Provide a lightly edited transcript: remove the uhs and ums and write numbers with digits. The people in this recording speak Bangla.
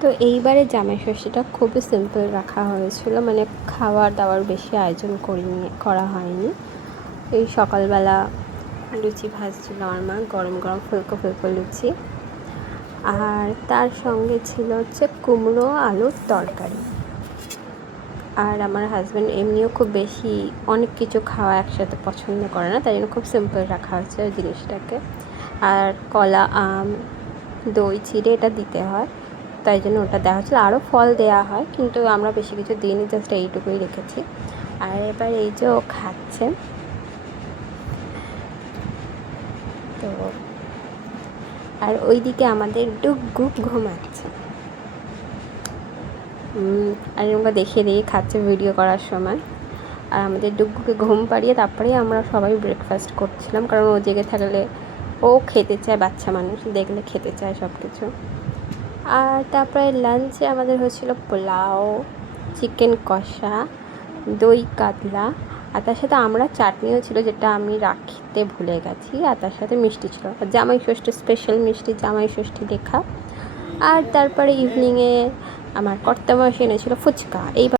তো এইবারে জামাই ষষ্ঠীটা খুবই সিম্পল রাখা হয়েছিল, মানে খাওয়ার দাওয়ার বেশি আয়োজন করা হয়নি। এই সকালবেলা লুচি ভাজছিল আমার মা, গরম গরম ফুলকো ফুলকো লুচি, আর তার সঙ্গে ছিল হচ্ছে কুমড়ো আলুর তরকারি। আর আমার হাজব্যান্ড এমনিও খুব বেশি অনেক কিছু খাওয়া একসাথে পছন্দ করে না, তাই জন্য খুব সিম্পল রাখা হয়েছে ওই জিনিসটাকে। আর কলা, আম, দই চিড়ে এটা দিতে হয়, তাই জন্য ওটা দেওয়া হচ্ছিলো। আরও ফল দেওয়া হয়, কিন্তু আমরা বেশি কিছু দিইনি, জাস্ট এইটুকুই রেখেছি। আর এবার এই যে ও খাচ্ছে, তো আর ওইদিকে আমাদের ডুগু ঘুমাচ্ছে। আর এরকম দেখিয়ে দিয়ে খাচ্ছে ভিডিও করার সময়। আর আমাদের ডুগুকে ঘুম পাড়িয়ে তারপরেই আমরা সবাই ব্রেকফাস্ট করছিলাম, কারণ ও জেগে থাকলে ও খেতে চায়, বাচ্চা মানুষ দেখলে খেতে চায় সব কিছু। আর তারপরে লাঞ্চে আমাদের হয়েছিল পোলাও, চিকেন কষা, দই কাতলা, আর তার সাথে আমরা চাটনিও ছিল, যেটা আমি রাখতে ভুলে গেছি। আর তার সাথে মিষ্টি ছিল, জামাই ষষ্ঠী স্পেশাল মিষ্টি, জামাই ষষ্ঠী লেখা। আর তারপরে ইভিনিংয়ে আমার কর্তামশাই এনেছিল ফুচকা। এই